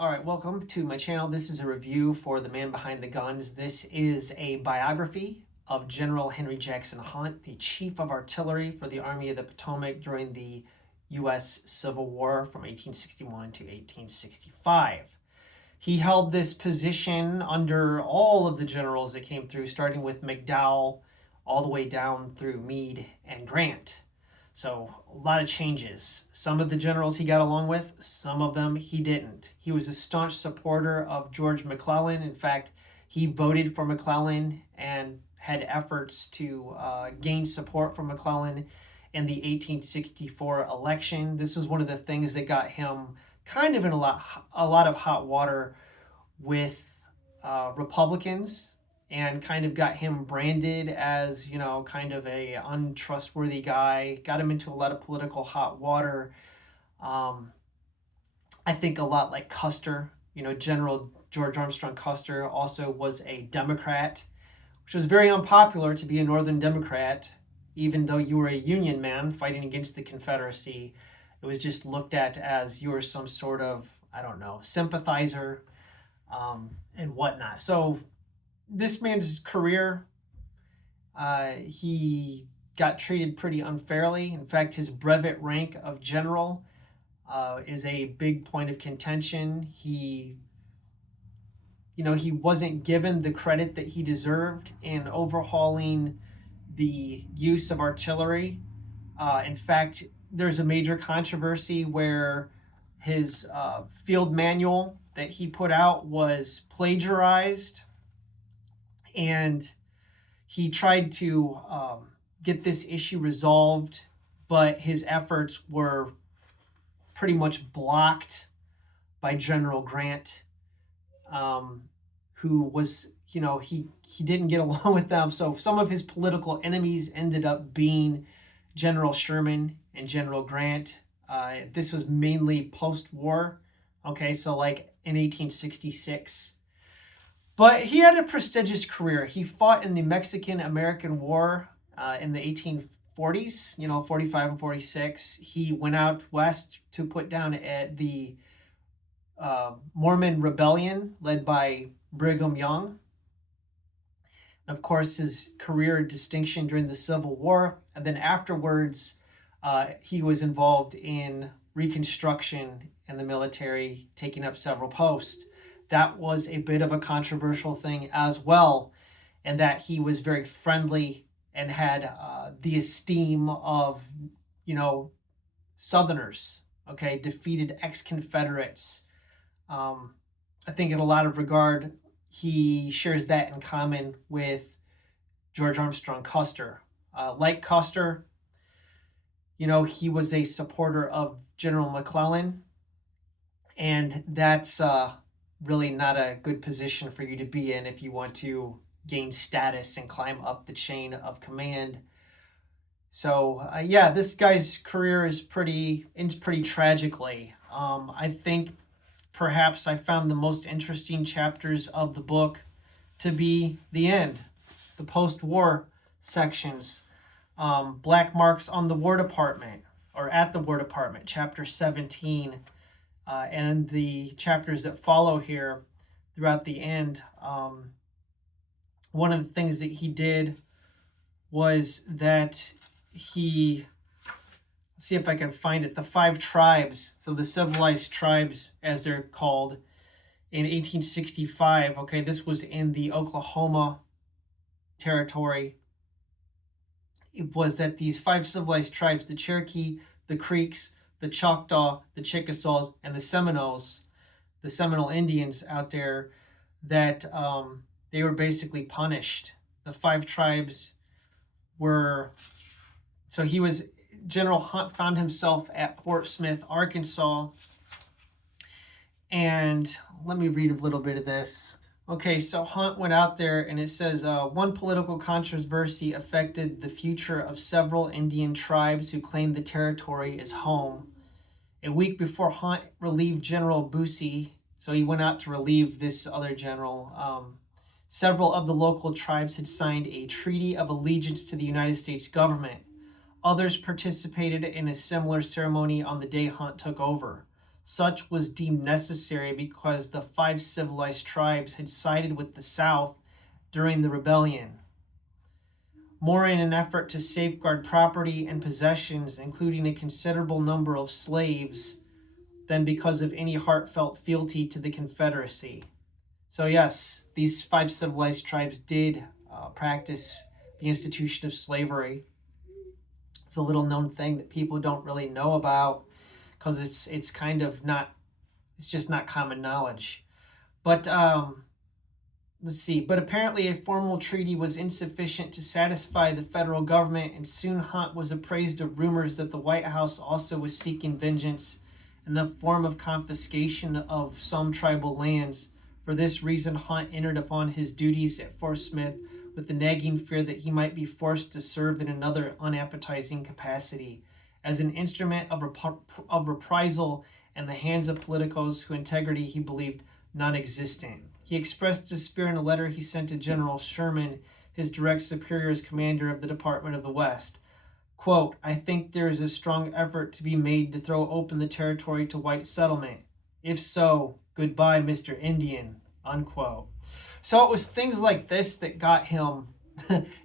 All right, welcome to my channel. This is a review for The Man Behind the Guns. This is a biography of General Henry Jackson Hunt, the Chief of Artillery for the Army of the Potomac during the U.S. Civil War from 1861 to 1865. He held this position under all of the generals that came through, starting with McDowell all the way down through Meade and Grant. So a lot of changes. Some of the generals he got along with, some of them he didn't. He was a staunch supporter of George McClellan. In fact, he voted for McClellan and had efforts to gain support from McClellan in the 1864 election. This was one of the things that got him kind of in a lot of hot water with Republicans, and kind of got him branded as, kind of a untrustworthy guy, got him into a lot of political hot water. I think a lot like Custer, General George Armstrong Custer also was a Democrat, which was very unpopular to be a Northern Democrat, even though you were a Union man fighting against the Confederacy. It was just looked at as you were some sort of, sympathizer and whatnot. So this man's career, he got treated pretty unfairly. In fact, his brevet rank of general is a big point of contention. He wasn't given the credit that he deserved in overhauling the use of artillery. In fact, there's a major controversy where his field manual that he put out was plagiarized, and he tried to get this issue resolved, but his efforts were pretty much blocked by General Grant, who was, he didn't get along with them. So some of his political enemies ended up being General Sherman and General Grant. This was mainly post-war, so like in 1866. But he had a prestigious career. He fought in the Mexican-American War in the 1840s, 45 and 46. He went out west to put down at the Mormon Rebellion led by Brigham Young. And of course, his career distinction during the Civil War. And then afterwards, he was involved in Reconstruction in the military, taking up several posts. That was a bit of a controversial thing as well, and that he was very friendly and had the esteem of, Southerners, defeated ex-Confederates. I think in a lot of regard, he shares that in common with George Armstrong Custer. Like Custer, he was a supporter of General McClellan, and that's really not a good position for you to be in if you want to gain status and climb up the chain of command. So this guy's career ends pretty tragically. I think perhaps I found the most interesting chapters of the book to be the end, the post-war sections. Black marks on the War Department, or at the War Department, chapter 17. And the chapters that follow here throughout the end. One of the things that he did was that let's see if I can find it, the 5 tribes, so the civilized tribes as they're called, in 1865. This was in the Oklahoma territory. It was that these 5 civilized tribes, the Cherokee, the Creeks, the Choctaw, the Chickasaws, and the Seminoles, the Seminole Indians out there, that they were basically punished. The 5 tribes were, General Hunt found himself at Fort Smith, Arkansas, and let me read a little bit of this. So Hunt went out there, and it says, one political controversy affected the future of several Indian tribes who claimed the territory as home. A week before Hunt relieved General Busey, so he went out to relieve this other general, several of the local tribes had signed a treaty of allegiance to the United States government. Others participated in a similar ceremony on the day Hunt took over. Such was deemed necessary because the 5 civilized tribes had sided with the South during the rebellion, more in an effort to safeguard property and possessions, including a considerable number of slaves, than because of any heartfelt fealty to the Confederacy. So yes, these 5 civilized tribes did practice the institution of slavery. It's a little known thing that people don't really know about because it's kind of not, it's just not common knowledge. But let's see. But apparently a formal treaty was insufficient to satisfy the federal government, and soon Hunt was appraised of rumors that the White House also was seeking vengeance in the form of confiscation of some tribal lands. For this reason, Hunt entered upon his duties at Fort Smith with the nagging fear that he might be forced to serve in another unappetizing capacity, as an instrument of reprisal in the hands of politicos whose integrity he believed non-existent. He expressed this fear in a letter he sent to General Sherman, his direct superior as commander of the Department of the West. Quote, I think there is a strong effort to be made to throw open the territory to white settlement. If so, goodbye, Mr. Indian, unquote. So it was things like this that got him,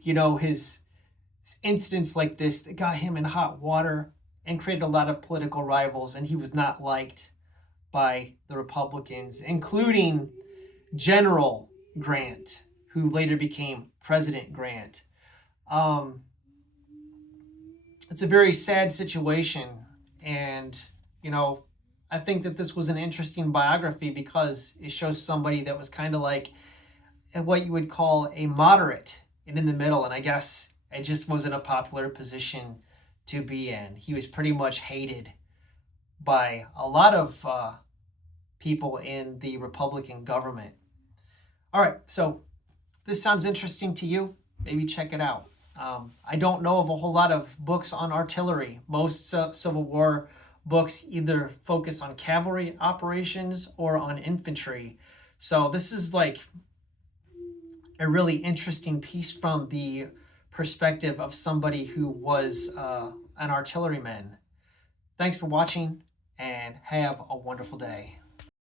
his incidents like this that got him in hot water and created a lot of political rivals, and he was not liked by the Republicans, including General Grant, who later became President Grant. It's a very sad situation, and I think that this was an interesting biography because it shows somebody that was kind of like what you would call a moderate and in the middle, and I guess it just wasn't a popular position to be in. He was pretty much hated by a lot of people in the Republican government. All right, so this sounds interesting to you, maybe check it out. I don't know of a whole lot of books on artillery. Most Civil War books either focus on cavalry operations or on infantry. So this is like a really interesting piece from the perspective of somebody who was an artilleryman. Thanks for watching and have a wonderful day.